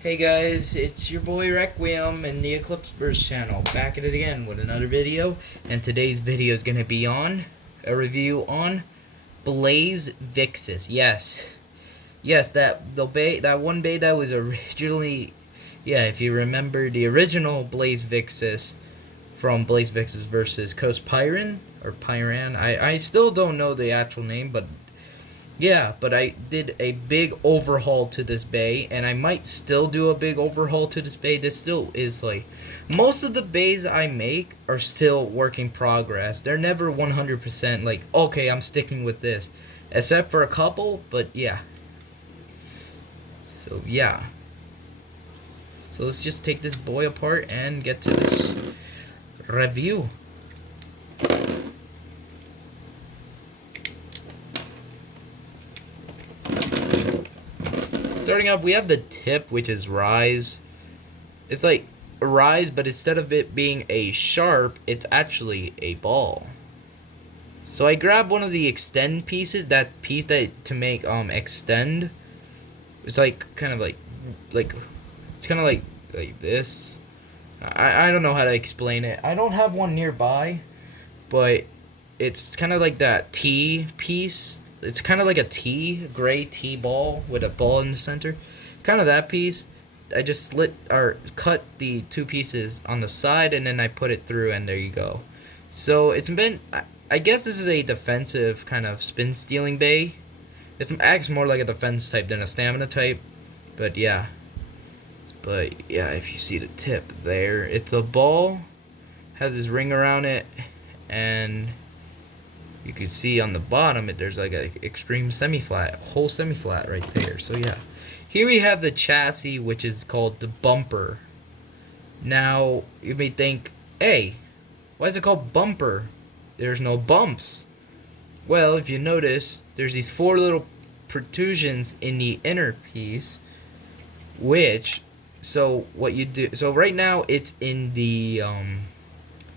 Hey guys, it's your boy Requiem and the Eclipse Burst channel, back at it again with another video, and today's video is going to be on a review on Blaze Vixisse. Yes, that one bay that was originally, yeah, if you remember the original Blaze Vixisse from Blaze Vixisse versus Coast Pyran, or Pyran, I still don't know the actual name, but yeah, but I did a big overhaul to this bay, and I might still do a big overhaul to this bay. This still is like, most of the bays I make are still work in progress. They're never 100% like, okay, I'm sticking with this. Except for a couple, but yeah. So yeah. So let's just take this boy apart and get to this review. Starting off, we have the tip, which is rise. It's like a rise, but instead of it being a sharp, it's actually a ball. So I grabbed one of the extend pieces, that piece that to make extend. It's like kind of like it's kind of like this. I don't know how to explain it. I don't have one nearby, but it's kind of like that T piece. It's kind of like a T, gray T ball with a ball in the center. Kind of that piece. I just slit or cut the two pieces on the side, and then I put it through, and there you go. So it's been, I guess this is a defensive kind of spin stealing bay. It acts more like a defense type than a stamina type, but yeah. If you see the tip there, it's a ball, has this ring around it, and you can see on the bottom there's like a extreme semi-flat, whole semi-flat right there. So yeah, here we have the chassis, which is called the bumper. Now you may think, hey, why is it called bumper? There's no bumps. Well, if you notice, there's these four little protrusions in the inner piece, which, so what you do, so right now it's in the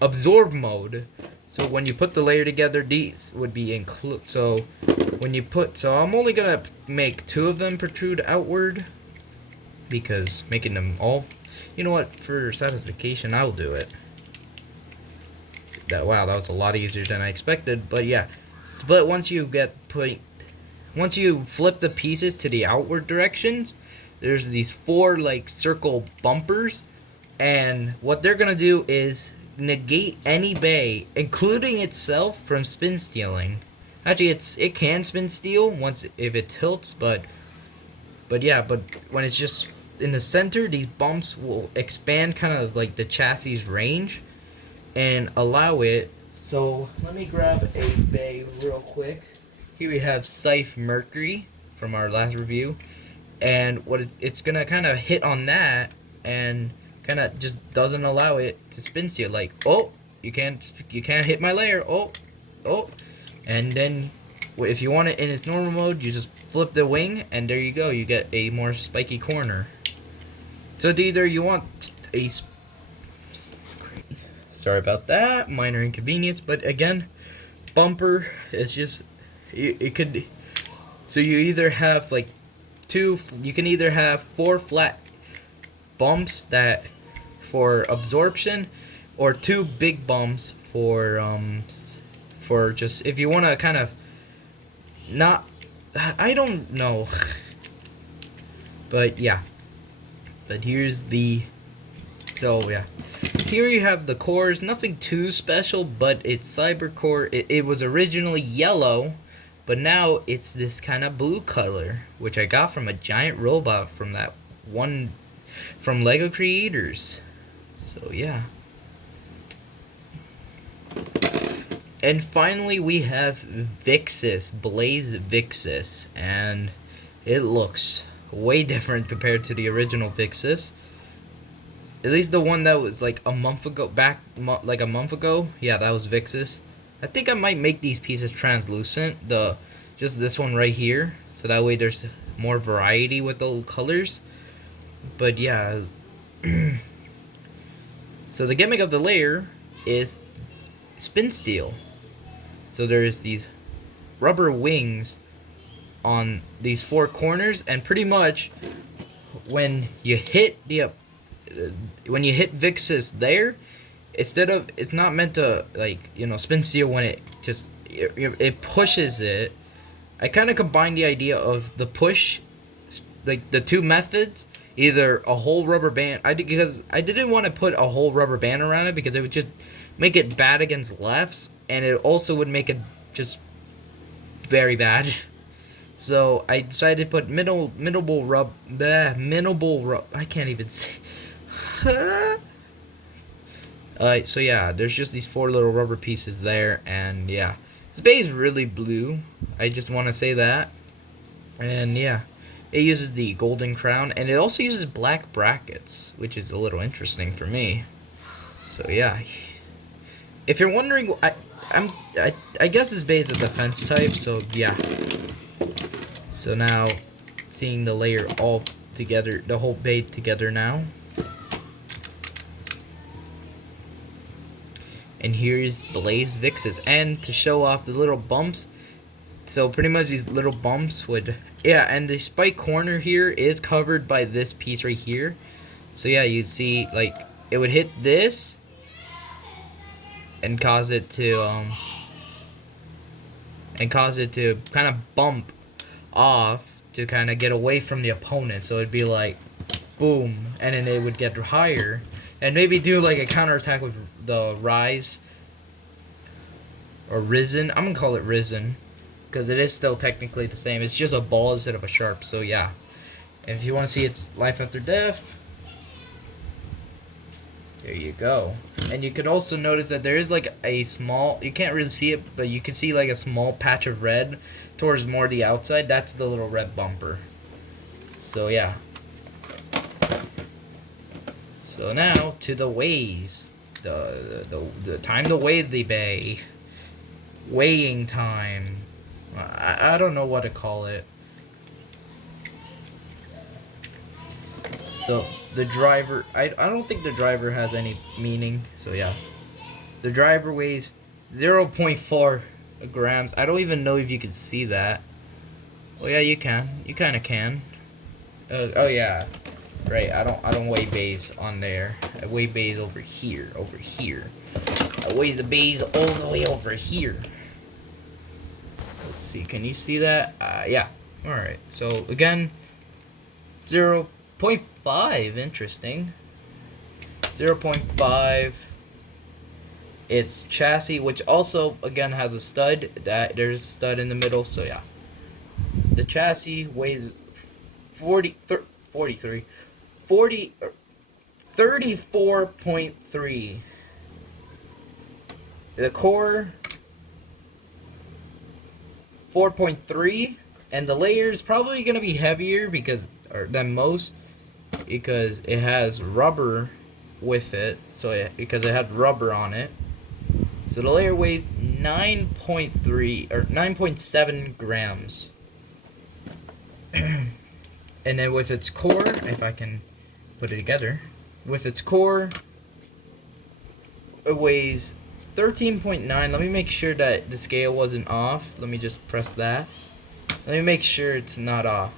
absorb mode. So when you put the layer together, these would be include. So when you put, so I'm only gonna make two of them protrude outward, because making them all, you know what, for satisfaction, I'll do it. Wow, that was a lot easier than I expected. But yeah, but once you flip the pieces to the outward directions, there's these four like circle bumpers, and what they're gonna do is negate any bay, including itself, from spin stealing. Actually, it can spin steal once if it tilts, but when it's just in the center, these bumps will expand kind of like the chassis range and allow it. So let me grab a bay real quick. Here we have Scythe Mercury from our last review, and it's gonna kind of hit on that and kind of just doesn't allow it to spin steal. Like, oh, you can't hit my layer. Oh, and then if you want it in its normal mode, you just flip the wing, and there you go. You get a more spiky corner. So either you want a, sorry about that, minor inconvenience, but again, bumper is just, it could, so you either have like you can either have four flat bumps that for absorption, or two big bumps for just if you want to kind of not, I don't know. But yeah, but here's the, so yeah, here you have the cores. Nothing too special, but it's cyber core. It was originally yellow, but now it's this kind of blue color, which I got from a giant robot from that one from Lego Creators. So yeah. And finally we have Vixisse, Blaze Vixisse, and it looks way different compared to the original Vixisse. At least the one that was like a month ago, like a month ago. Yeah, that was Vixisse. I think I might make these pieces translucent, just this one right here, so that way there's more variety with the colors. But yeah, so the gimmick of the layer is spin steal. So there's these rubber wings on these four corners, and pretty much when you hit Vixisse there, it's not meant to like spin steel when it pushes it. I kind of combined the idea of the push, like the two methods. Either a whole rubber band, because I didn't want to put a whole rubber band around it because it would just make it bad against lefts, and it also would make it just very bad. So I decided to put minimal rub. I can't even say. So yeah, there's just these 4 little rubber pieces there, and yeah, this bay is really blue. I just want to say that, and yeah, it uses the golden crown, and it also uses black brackets, which is a little interesting for me. So yeah, if you're wondering, I guess this bay is a defense type. So yeah. So now, seeing the layer all together, the whole bay together now. And here's Blaze Vixisse. And to show off the little bumps, so pretty much these little bumps would, yeah, and the spike corner here is covered by this piece right here. So yeah, you'd see, like, it would hit this and cause it to kind of bump off to kind of get away from the opponent. So it'd be like boom, and then it would get higher and maybe do like a counterattack with the rise or risen. I'm gonna call it risen because it is still technically the same. It's just a ball instead of a sharp. So yeah, and if you want to see its life after death, there you go. And you could also notice that there is like a small, you can't really see it, but you can see like a small patch of red towards more the outside. That's the little red bumper. So yeah. So now to the weighs. The time to weigh the bay. Weighing time. I don't know what to call it. So the driver, I don't think the driver has any meaning. So yeah, the driver weighs 0.4 grams. I don't even know if you can see that. Oh yeah, you can. You kind of can. Oh yeah, right. I don't weigh bays on there. I weigh bays over here. I weigh the bays all the way over here. Let's see. Can you see that? Yeah. All right. So again, 0.5. Interesting. 0.5. It's chassis, which also again has a stud. There's a stud in the middle. So yeah, the chassis weighs 34.3. The core 4.3, and the layer is probably gonna be heavier than most because it has rubber with it. So because it had rubber on it. So the layer weighs 9.3 or 9.7 grams. And then with its core, if I can put it together, with its core, it weighs 13.9. Let me make sure that the scale wasn't off. Let me just press that. Let me make sure it's not off.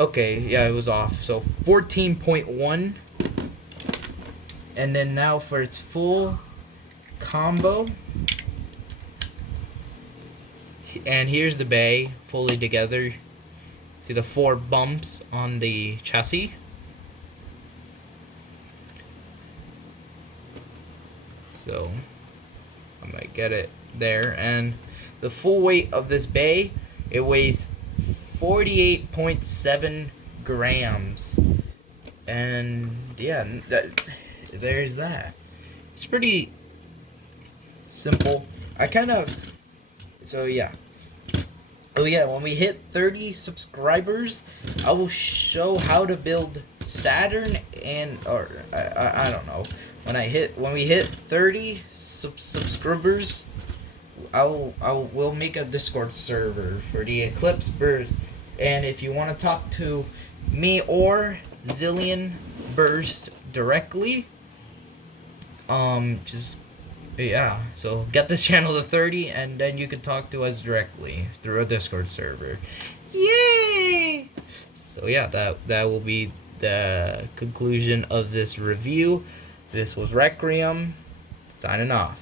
Okay, yeah, it was off. So 14.1. And then now for its full combo. And here's the bay fully together. See the 4 bumps on the chassis. So I might get it there. And the full weight of this bay, it weighs 48.7 grams. And yeah, there's that. It's pretty simple. So yeah. Oh yeah, when we hit 30 subscribers, I will show how to build Saturn I don't know. When we hit 30 subscribers, we'll make a Discord server for the Eclipse Burst. And if you want to talk to me or Zillion Burst directly, so get this channel to 30, and then you can talk to us directly through a Discord server. Yay! So yeah, that will be the conclusion of this review. This was Requiem, signing off.